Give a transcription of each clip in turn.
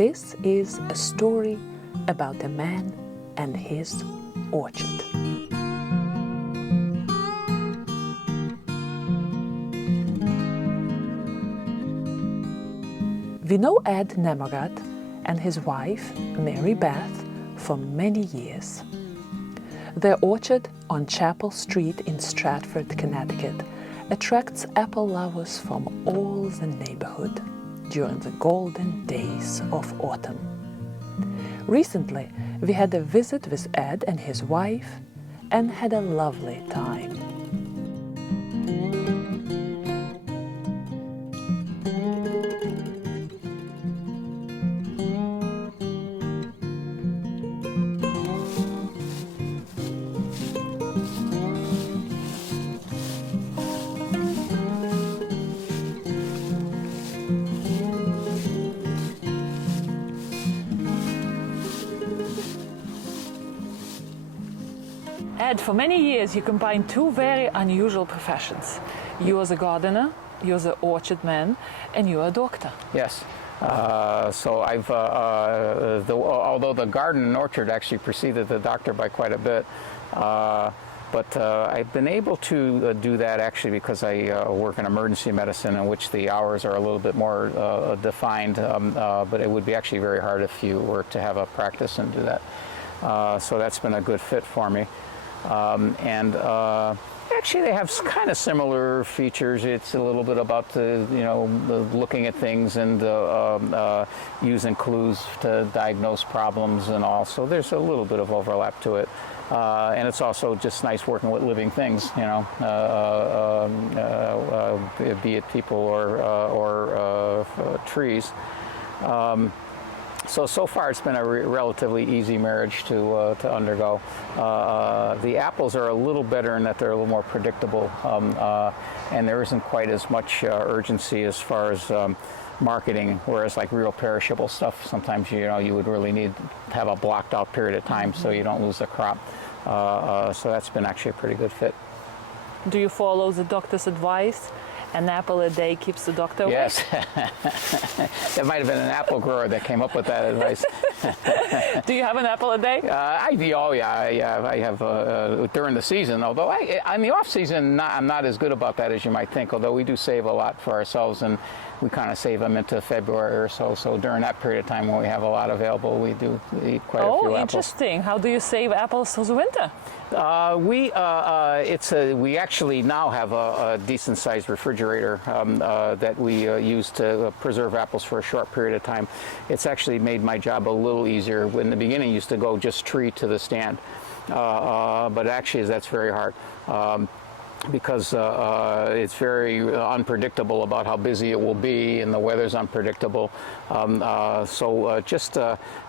This is a story about a man and his orchard. We know Ed Nemergut and his wife, Marybeth, for many years. Their orchard on Chapel Street in Stratford, Connecticut, attracts apple lovers from all the neighborhood during the golden days of autumn. Recently, we had a visit with Ed and his wife and had a lovely time. Ed, for many years you combined two very unusual professions. You're a gardener, you're an orchard man, and you're a doctor. Yes. So I've, although the garden and orchard actually preceded the doctor by quite a bit, but I've been able to do that actually because I work in emergency medicine, in which the hours are a little bit more defined, but it would be actually very hard if you were to have a practice and do that. So that's been a good fit for me. Actually, they have kind of similar features. It's a little bit about looking at things and using clues to diagnose problems and all. So there's a little bit of overlap to it, and it's also just nice working with living things. Be it people or trees. So far it's been a relatively easy marriage to undergo. The apples are a little better in that they're a little more predictable, and there isn't quite as much urgency as far as marketing, whereas like real perishable stuff, sometimes you would really need to have a blocked out period of time so you don't lose the crop. So that's been actually a pretty good fit. Do you follow the doctor's advice? An apple a day keeps the doctor away? Yes. That might have been an apple grower that came up with that advice. Do you have an apple a day? I have during the season, although on the off season, I'm not as good about that as you might think, although we do save a lot for ourselves, and we kind of save them into February or so. So during that period of time when we have a lot available, we do eat quite a few apples. Oh, interesting. How do you save apples through the winter? We actually now have a decent sized refrigerator that we use to preserve apples for a short period of time. It's actually made my job a little easier. In the beginning, I used to go just tree to the stand, but actually that's very hard. Because it's very unpredictable about how busy it will be, and the weather's unpredictable.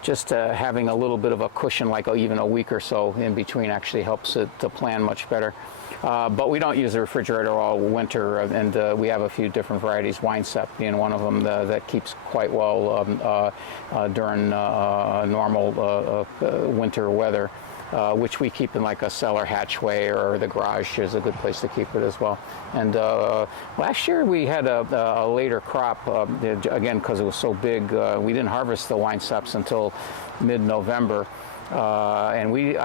Just having a little bit of a cushion, like even a week or so in between, actually helps it to plan much better. But we don't use the refrigerator all winter, and we have a few different varieties, Winesap being one of them that keeps quite well during normal winter weather. Which we keep in like a cellar hatchway, or the garage is a good place to keep it as well. And last year we had a later crop, again because it was so big. We didn't harvest the Winesaps until mid-November, and we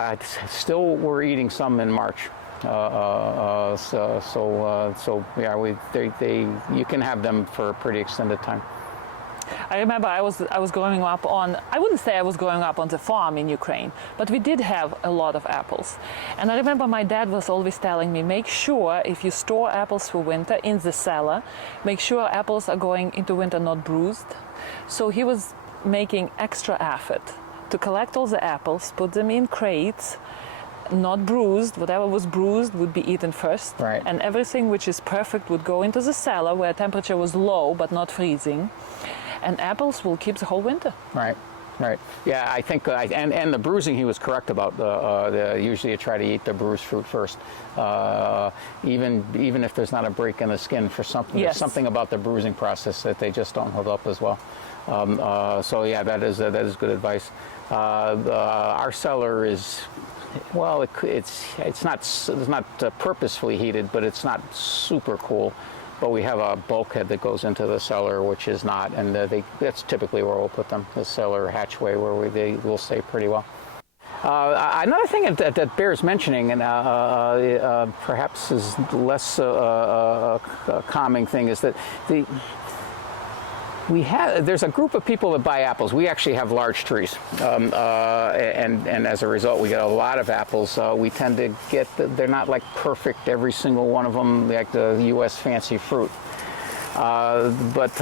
still were eating some in March. You can have them for a pretty extended time. I remember I was growing up on, I wouldn't say I was growing up on the farm in Ukraine, but we did have a lot of apples. And I remember my dad was always telling me, make sure if you store apples for winter in the cellar, make sure apples are going into winter not bruised. So he was making extra effort to collect all the apples, put them in crates, not bruised. Whatever was bruised would be eaten first. Right. And everything which is perfect would go into the cellar where temperature was low but not freezing. And apples will keep the whole winter. Right. Yeah, I think, and the bruising he was correct about. Usually you try to eat the bruised fruit first, even if there's not a break in the skin for something. Yes. There's something about the bruising process that they just don't hold up as well. So yeah, that is good advice. Our cellar is, well, it's not purposefully heated, but it's not super cool. but we have a bulkhead that goes into the cellar, which is not, and that's typically where we'll put them, the cellar hatchway, where they will stay pretty well. Another thing that bears mentioning, and perhaps is less a calming thing, is that there's a group of people that buy apples. We actually have large trees, and as a result, we get a lot of apples. We tend to get they're not like perfect, every single one of them, like the U.S. fancy fruit. But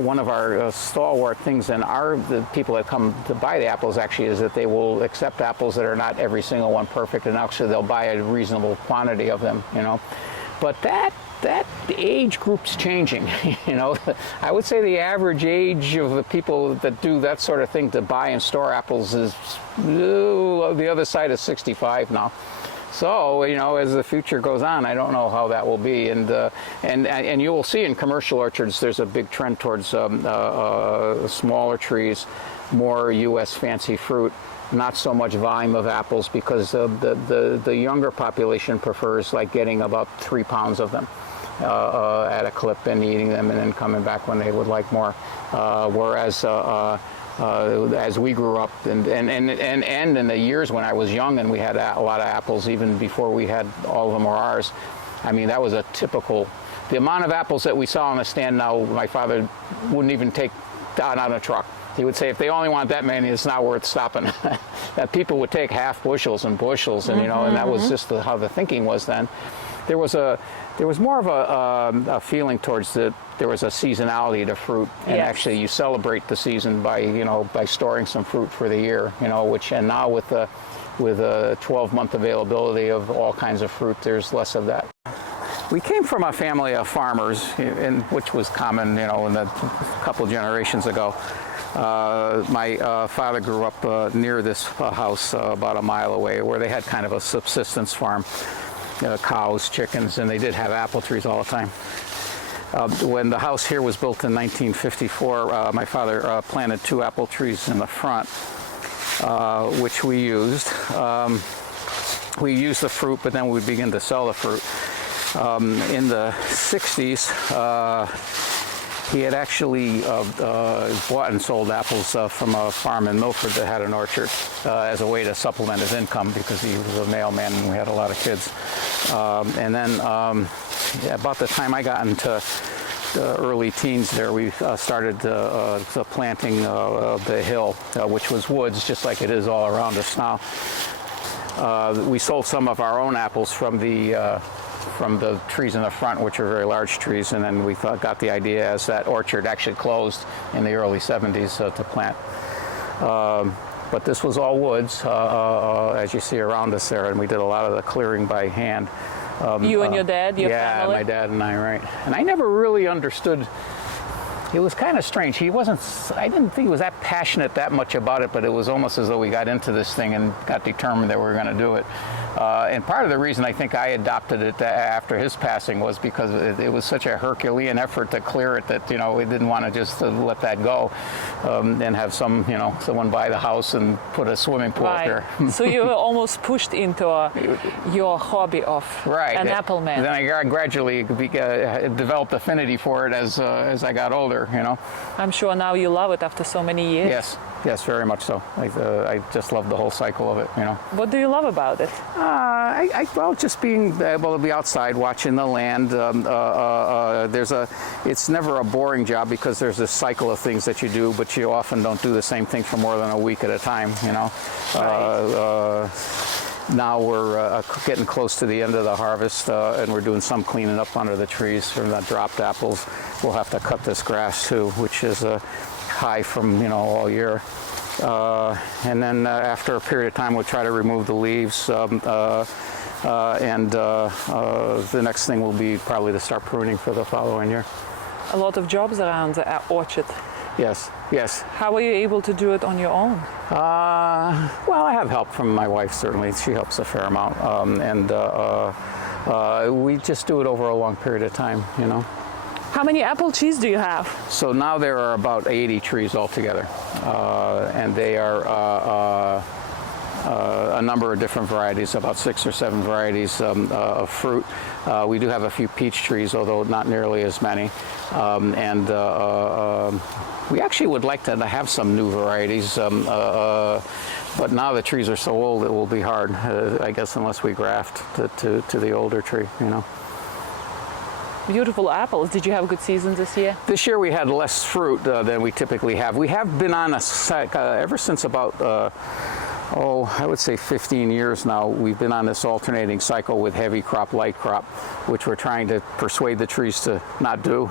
one of our stalwart things in the people that come to buy the apples actually is that they will accept apples that are not every single one perfect, and actually they'll buy a reasonable quantity of them, you know. But that age group's changing, you know. I would say the average age of the people that do that sort of thing to buy and store apples is the other side of 65 now. So, you know, as the future goes on, I don't know how that will be. And you will see in commercial orchards, there's a big trend towards smaller trees, more U.S. fancy fruit, not so much volume of apples, because the younger population prefers like getting about 3 pounds of them at a clip and eating them and then coming back when they would like more. Whereas as we grew up and in the years when I was young and we had a lot of apples, even before we had all of them were ours, I mean, that was a typical, the amount of apples that we saw on the stand now, my father wouldn't even take down on a truck. He would say, if they only want that many, it's not worth stopping. That people would take half bushels and bushels, and you know, and that was just how the thinking was then. There was more of a feeling towards there was a seasonality to fruit, and yes. actually you celebrate the season by storing some fruit for the year, you know, and now with a 12-month availability of all kinds of fruit, there's less of that. We came from a family of farmers, which was common, you know, a couple generations ago. My father grew up near this house about a mile away, where they had kind of a subsistence farm, cows, chickens, and they did have apple trees all the time. When the house here was built in 1954, my father planted 2 apple trees in the front, which we used. We used the fruit, but then we began to sell the fruit. In the 60s, he had actually bought and sold apples from a farm in Milford that had an orchard as a way to supplement his income, because he was a mailman and we had a lot of kids. And then about the time I got into the early teens there, we started the planting the hill, which was woods, just like it is all around us now. We sold some of our own apples from the trees in the front, which are very large trees, and then we got the idea, as that orchard actually closed in the early 70s, to plant. But this was all woods, as you see around us there, and we did a lot of the clearing by hand. You and your dad, your family? Yeah, my dad and I, right. And I never really understood. It was kind of strange. I didn't think he was that passionate that much about it, but it was almost as though we got into this thing and got determined that we were going to do it. And part of the reason I think I adopted it after his passing was because it was such a Herculean effort to clear it that, you know, we didn't want to just let that go and have someone buy the house and put a swimming pool up there. So you were almost pushed into your hobby of an apple man. Then I gradually developed affinity for it as I got older, you know. I'm sure now you love it after so many years. Yes, very much so. I just love the whole cycle of it, you know. What do you love about it? Well, just being able to be outside, watching the land. It's never a boring job, because there's a cycle of things that you do, but you often don't do the same thing for more than a week at a time, you know. Right. Now we're getting close to the end of the harvest, and we're doing some cleaning up under the trees from the dropped apples. We'll have to cut this grass too, which is high from, you know, all year. And then after a period of time, we'll try to remove the leaves. And the next thing will be probably to start pruning for the following year. A lot of jobs around the orchard. Yes. How were you able to do it on your own? Well, I have help from my wife, certainly. She helps a fair amount. We just do it over a long period of time, you know. How many apple trees do you have? So now there are about 80 trees altogether. And they are a number of different varieties, about 6 or 7 varieties of fruit. We do have a few peach trees, although not nearly as many. We actually would like to have some new varieties, but now the trees are so old it will be hard, I guess, unless we graft to the older tree, you know. Beautiful apples. Did you have a good season this year? This year we had less fruit than we typically have. We have been on a ever since about I would say 15 years now, we've been on this alternating cycle with heavy crop, light crop, which we're trying to persuade the trees to not do.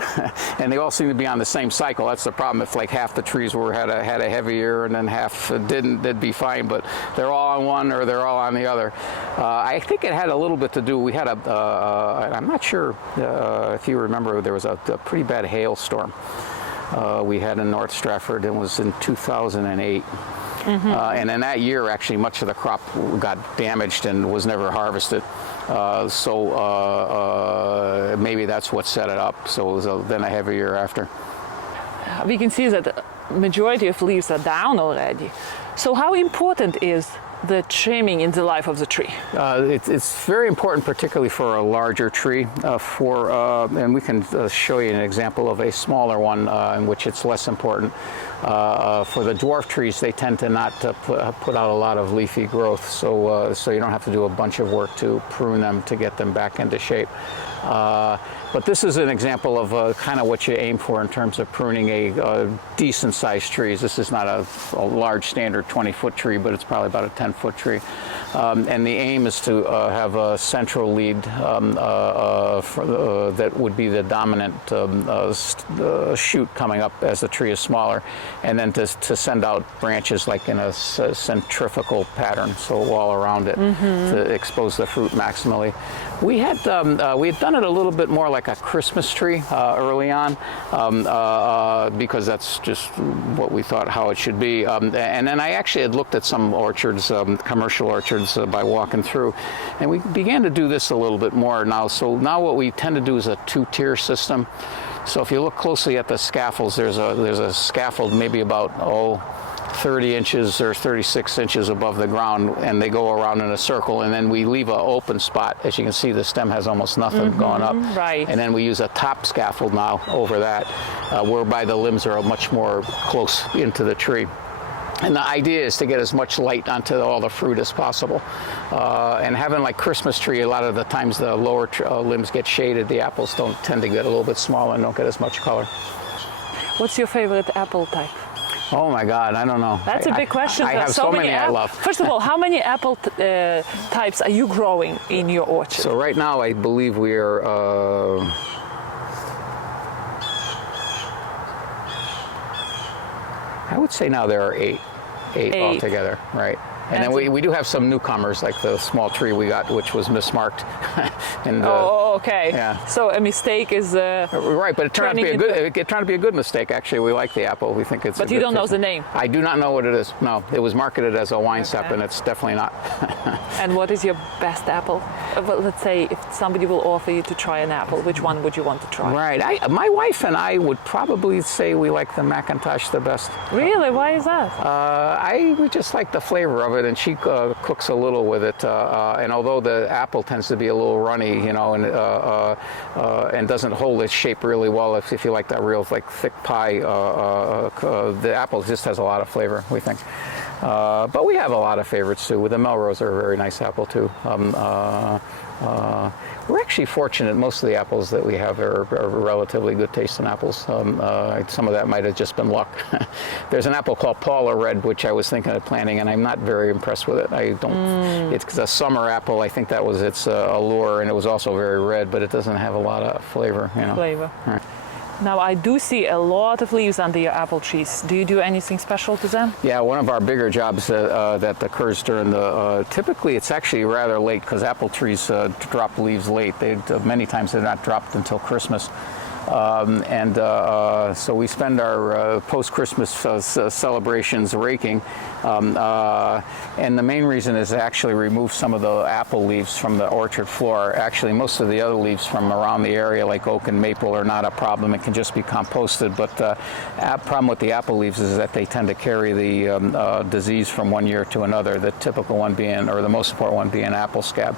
And they all seem to be on the same cycle. That's the problem. If like half the trees had a heavy year and then half didn't, they'd be fine. But they're all on one or they're all on the other. I think it had a little bit to do. We had I'm not sure if you remember, there was a pretty bad hailstorm we had in North Stratford. It was in 2008. And in that year, actually, much of the crop got damaged and was never harvested. Maybe that's what set it up. So it was then a heavy year after. We can see that the majority of leaves are down already. So how important is the trimming in the life of the tree? It's very important, particularly for a larger tree. And we can show you an example of a smaller one in which it's less important. For the dwarf trees, they tend to not put out a lot of leafy growth, so you don't have to do a bunch of work to prune them to get them back into shape. But this is an example of kind of what you aim for in terms of pruning a decent-sized trees. This is not a large standard 20-foot tree, but it's probably about a 10-foot tree. And the aim is to have a central lead that would be the dominant shoot coming up as the tree is smaller, and then to send out branches like in a centrifugal pattern, so all around it, to expose the fruit maximally. We had done it a little bit more like a Christmas tree early on, because that's just what we thought how it should be. And then I actually had looked at some orchards, commercial orchards, by walking through, and we began to do this a little bit more now. So now what we tend to do is a 2-tier system. So if you look closely at the scaffolds, there's a scaffold maybe about 30 inches or 36 inches above the ground, and they go around in a circle, and then we leave an open spot. As you can see, the stem has almost nothing going up. Right. And then we use a top scaffold now over that, whereby the limbs are much more close into the tree. And the idea is to get as much light onto all the fruit as possible. And having like Christmas tree, a lot of the times the lower limbs get shaded. The apples don't tend to get a little bit smaller and don't get as much color. What's your favorite apple type? Oh my God, I don't know. That's a big question. I have so many I love. First of all, how many apple types are you growing in your orchard? So right now I believe we are, I would say now there are eight altogether, right? And then we do have some newcomers, like the small tree we got, which was mismarked. And, okay. Yeah. So a mistake is right, but it turned out to be a good mistake. Actually, we like the apple. We think it's. But you don't know the name. I do not know what it is. No, it was marketed as a wine sap, and it's definitely not. And what is your best apple? Well, let's say if somebody will offer you to try an apple, which one would you want to try? Right. My wife and I would probably say we like the McIntosh the best. Really? Why is that? We just like the flavor of it, and she cooks a little with it. And although the apple tends to be a little runny, you know, and doesn't hold its shape really well, if you like that real like thick pie, the apple just has a lot of flavor, we think. But we have a lot of favorites too. With the Melrose are a very nice apple too. We're actually fortunate. Most of the apples that we have are relatively good tasting apples. Some of that might have just been luck. There's an apple called Paula Red, which I was thinking of planting, and I'm not very impressed with it. I don't. It's a summer apple. I think that was its allure, and it was also very red, but it doesn't have a lot of flavor. You know. Flavor. Right. Now I do see a lot of leaves under your apple trees. Do you do anything special to them? Yeah, one of our bigger jobs that occurs during the, typically it's actually rather late because apple trees drop leaves late. Many times they're not dropped until Christmas. So we spend our post-Christmas celebrations raking. And the main reason is to actually remove some of the apple leaves from the orchard floor. Actually, most of the other leaves from around the area, like oak and maple, are not a problem. It can just be composted. But the problem with the apple leaves is that they tend to carry the disease from one year to another, the typical one being, or the most important one being apple scab.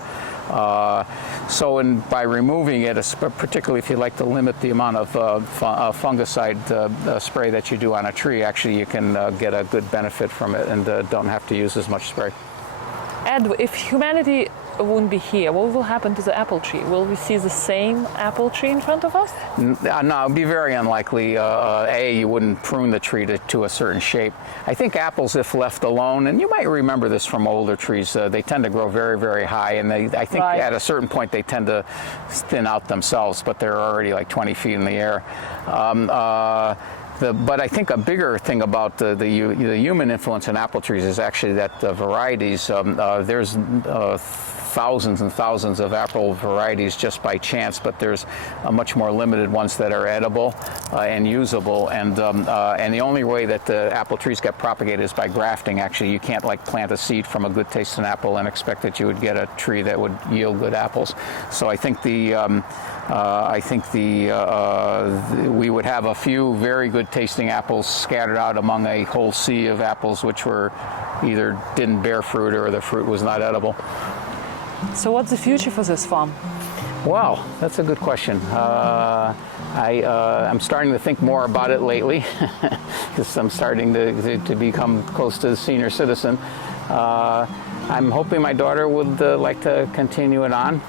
By removing it, particularly if you like to limit the amount of fungicide spray that you do on a tree, actually you can get a good benefit from it and don't have to use as much spray. Ed, if humanity wouldn't be here, what will happen to the apple tree? Will we see the same apple tree in front of us? No, it would be very unlikely. You wouldn't prune the tree to a certain shape. I think apples, if left alone, and you might remember this from older trees, they tend to grow very, very high, and I think at a certain point they tend to thin out themselves, but they're already like 20 feet in the air. But I think a bigger thing about the human influence in apple trees is actually that the varieties, there's thousands and thousands of apple varieties just by chance, but there's much more limited ones that are edible and usable. And the only way that the apple trees get propagated is by grafting. Actually, you can't like plant a seed from a good tasting apple and expect that you would get a tree that would yield good apples. So I think we would have a few very good tasting apples scattered out among a whole sea of apples which were either didn't bear fruit or the fruit was not edible. So what's the future for this farm? Wow, that's a good question. I'm starting to think more about it lately because I'm starting to become close to the senior citizen. I'm hoping my daughter would like to continue it on.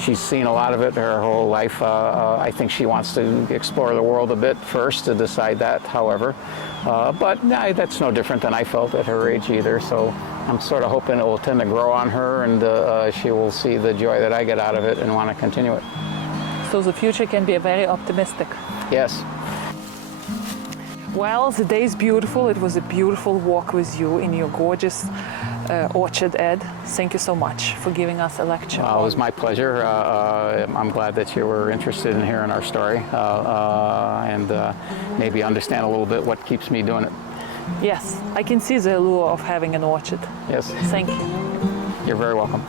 She's seen a lot of it her whole life. I think she wants to explore the world a bit first to decide that, however. But that's no different than I felt at her age either. So I'm sort of hoping it will tend to grow on her and she will see the joy that I get out of it and want to continue it. So the future can be very optimistic. Yes. Well, the day is beautiful. It was a beautiful walk with you in your gorgeous orchard, Ed. Thank you so much for giving us a lecture. It was my pleasure. I'm glad that you were interested in hearing our story and maybe understand a little bit what keeps me doing it. Yes, I can see the allure of having an orchard. Yes. Thank you. You're very welcome.